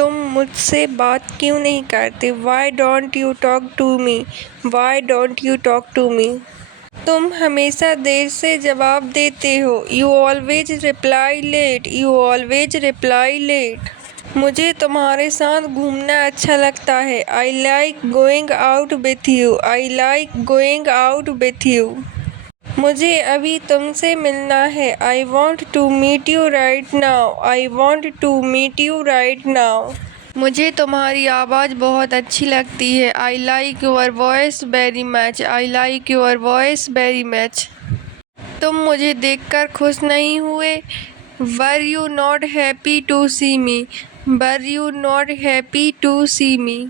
तुम मुझसे बात क्यों नहीं करते? Why don't you talk to me? Why don't you talk to me? तुम हमेशा देर से जवाब देते हो। You always reply late. You always reply late. मुझे तुम्हारे साथ घूमना अच्छा लगता है। I like going out with you. I like going out with you. मुझे अभी तुमसे मिलना है। I want to meet you right now. I want to meet you right now. मुझे तुम्हारी आवाज़ बहुत अच्छी लगती है। I like your voice very much. I like your voice very much. तुम मुझे देखकर खुश नहीं हुए? Were you not happy to see me? Were you not happy to see me?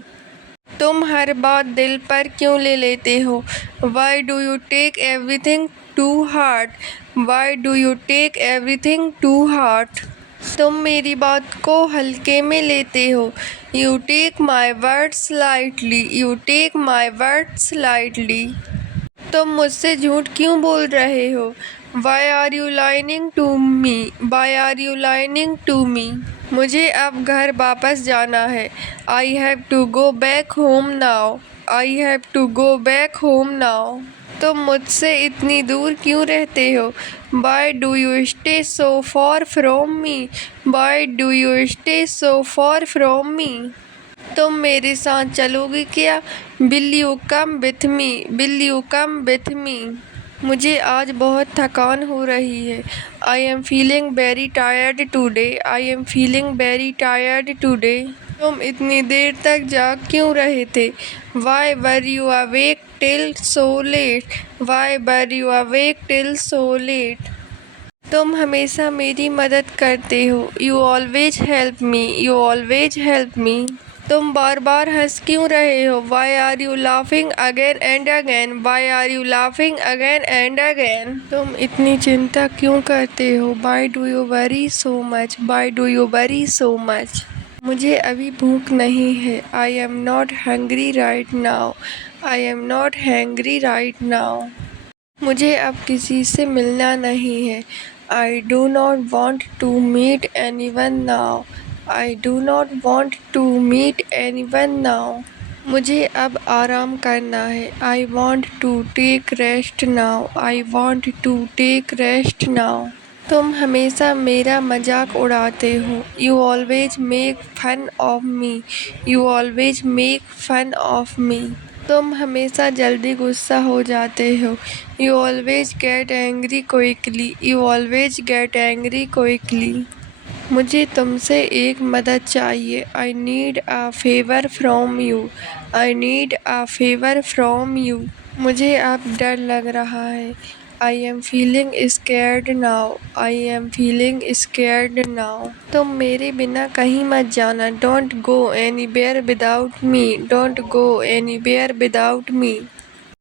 तुम हर बात दिल पर क्यों ले लेते हो? Why do you take everything too hard? Why do you take everything too hard? तुम मेरी बात को हल्के में लेते हो। You take my words lightly. You take my words lightly. तुम मुझसे झूठ क्यों बोल रहे हो? Why are you lying to me? Why are you lying to me? मुझे अब घर वापस जाना है। I have to go back home now. I have to go back home now. तुम मुझसे इतनी दूर क्यों रहते हो? Why do you stay so far from me? Why do you stay so far from me? तुम मेरे साथ चलोगी क्या? Will you come with me? Will you come with me? मुझे आज बहुत थकान हो रही है। I am feeling very tired today. I am feeling very tired today. तुम इतनी देर तक जाग क्यों रहे थे? Why were you awake till so late? Why were you awake till so late? तुम हमेशा मेरी मदद करते हो। You always help me. You always help me. तुम बार बार हंस क्यों रहे हो? Why are you laughing again and again? Why are you laughing again and again? तुम इतनी चिंता क्यों करते हो? Why do you worry so much? Why do you worry so much? मुझे अभी भूख नहीं है। I am not hungry right now. I am not hungry right now. मुझे अब किसी से मिलना नहीं है। I do not want to meet anyone now. I do not want to meet anyone now. मुझे अब आराम करना है। I want to take rest now. I want to take rest now. तुम हमेशा मेरा मजाक उड़ाते हो। You always make fun of me. You always make fun of me. तुम हमेशा जल्दी गुस्सा हो जाते हो। You always get angry quickly. You always get angry quickly. मुझे तुमसे एक मदद चाहिए। I need a favor from you. I need a favor from you. मुझे अब डर लग रहा है। I am feeling scared now. I am feeling scared now. तुम मेरे बिना कहीं मत जाना। Don't go anywhere without me. Don't go anywhere without me.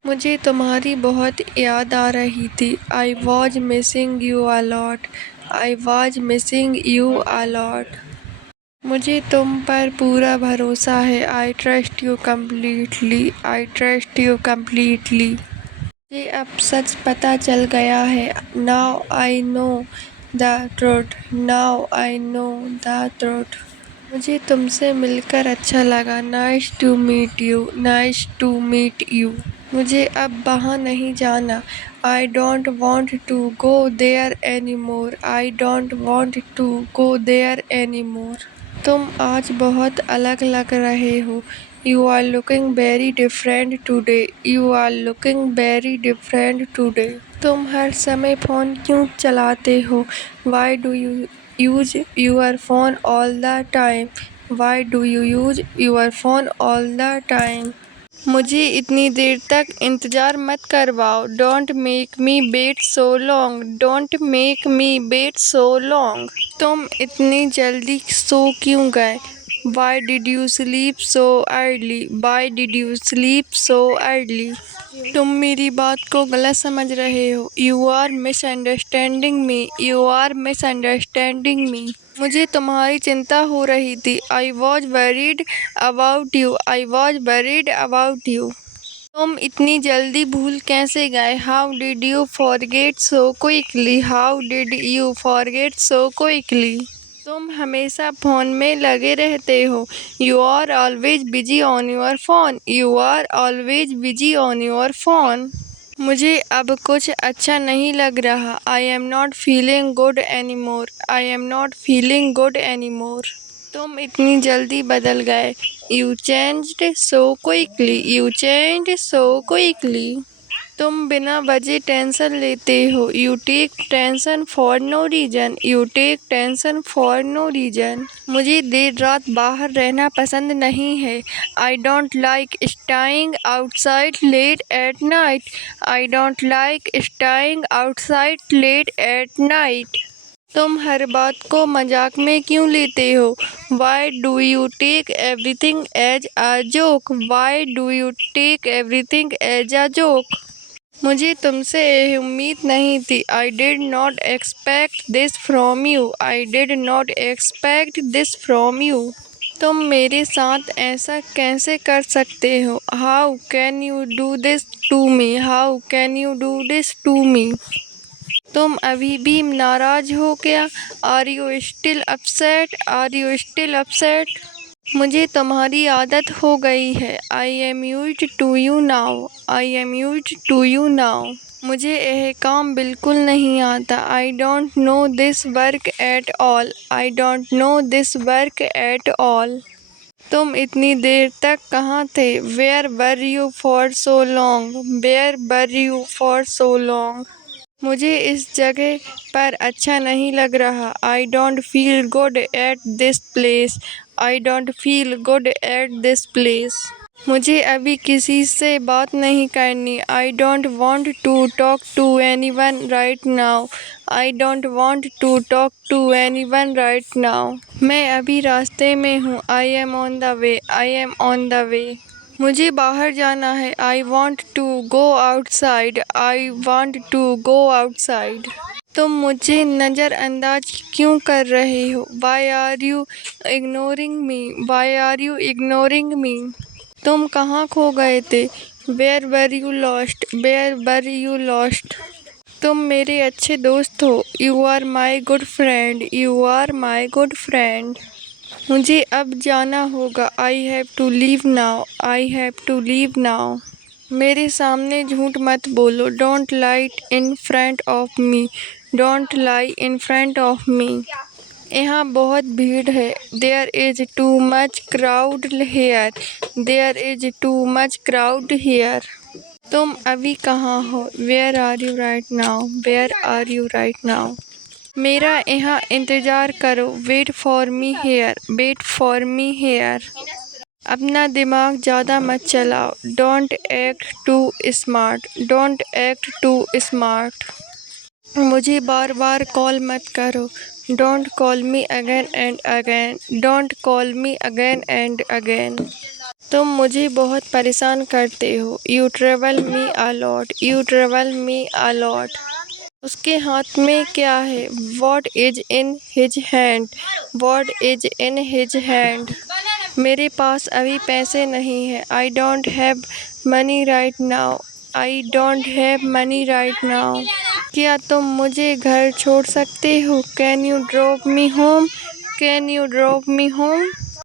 मुझे तुम्हारी बहुत याद आ रही थी। I was missing you a lot. I was missing you a lot. मुझे तुम पर पूरा भरोसा है। I trust you completely. I trust you completely. मुझे अब सच पता चल गया है। Now I know the truth. Now I know the truth. मुझे तुमसे मिलकर अच्छा लगा। Nice to meet you. Nice to meet you. मुझे अब वहाँ नहीं जाना। I don't want to go there anymore. I don't want to go there anymore. तुम आज बहुत अलग लग रहे हो। You are looking very different today. You are looking very different today. तुम हर समय फ़ोन क्यों चलाते हो? Why do you use your phone all the time? Why do you use your phone all the time? मुझे इतनी देर तक इंतज़ार मत करवाओ। Don't make me wait so long. Don't make me wait so long. तुम इतनी जल्दी सो क्यों गए? Why did you sleep so early? Why did you sleep so early? तुम मेरी बात को गलत समझ रहे हो। You are misunderstanding me. You are misunderstanding me. मुझे तुम्हारी चिंता हो रही थी। I was worried about you. I was worried about you. तुम इतनी जल्दी भूल कैसे गए? How did you forget so quickly? How did you forget so quickly? तुम हमेशा फ़ोन में लगे रहते हो। You are always busy on your phone. You are always busy on your phone. मुझे अब कुछ अच्छा नहीं लग रहा। I am not feeling good any more. I am not feeling good any more. तुम इतनी जल्दी बदल गए। You changed so quickly. You changed so quickly. तुम बिना वजह टेंशन लेते हो। You take tension for no reason. You take tension for no reason. मुझे देर रात बाहर रहना पसंद नहीं है। I don't like staying outside late at night. I don't like staying outside late at night. तुम हर बात को मजाक में क्यों लेते हो? Why do you take everything as a joke? Why do you take everything as a joke? मुझे तुमसे यह उम्मीद नहीं थी। I did not expect this from you. I did not expect this from you. तुम मेरे साथ ऐसा कैसे कर सकते हो? How can you do this to me? How can you do this to me? तुम अभी भी नाराज़ हो क्या? Are you still upset? Are you still upset? मुझे तुम्हारी आदत हो गई है। I am used to you now. I am used to you now. मुझे यह काम बिल्कुल नहीं आता। I don't know this work at all. I don't know this work at all. तुम इतनी देर तक कहाँ थे? Where were you for so long? Where were you for so long? मुझे इस जगह पर अच्छा नहीं लग रहा। I don't feel good at this place. I don't feel good at this place. मुझे अभी किसी से बात नहीं करनी। I don't want to talk to anyone right now. I don't want to talk to anyone right now. मैं अभी रास्ते में हूँ। I am on the way. I am on the way. मुझे बाहर जाना है। I want to go outside. I want to go outside. तुम मुझे नज़रअंदाज क्यों कर रहे हो? Why are you ignoring me? Why are you ignoring me? तुम कहाँ खो गए थे? Where were you lost? Where were you lost? तुम मेरे अच्छे दोस्त हो। You are my good friend. You are my good friend. मुझे अब जाना होगा। I have to leave now. I have to leave now. मेरे सामने झूठ मत बोलो। Don't lie in front of me. Don't lie in front of me. यहाँ बहुत भीड़ है। There is too much crowd here. There is too much crowd here. तुम अभी कहाँ हो? Where are you right now? Where are you right now? मेरा यहाँ इंतज़ार करो। Wait for me here. Wait for me here. अपना दिमाग ज़्यादा मत चलाओ। Don't act too smart. Don't act too smart. मुझे बार बार कॉल मत करो। Don't call me again and again. Don't call me again and again. तुम मुझे बहुत परेशान करते हो। You travel me a lot. You travel me a lot. उसके हाथ में क्या है? What is in his hand? What is in his hand? मेरे पास अभी पैसे नहीं हैं। I don't have money right now. I don't have money right now. क्या तुम मुझे घर छोड़ सकते हो? Can you drop me home? Can you drop me home?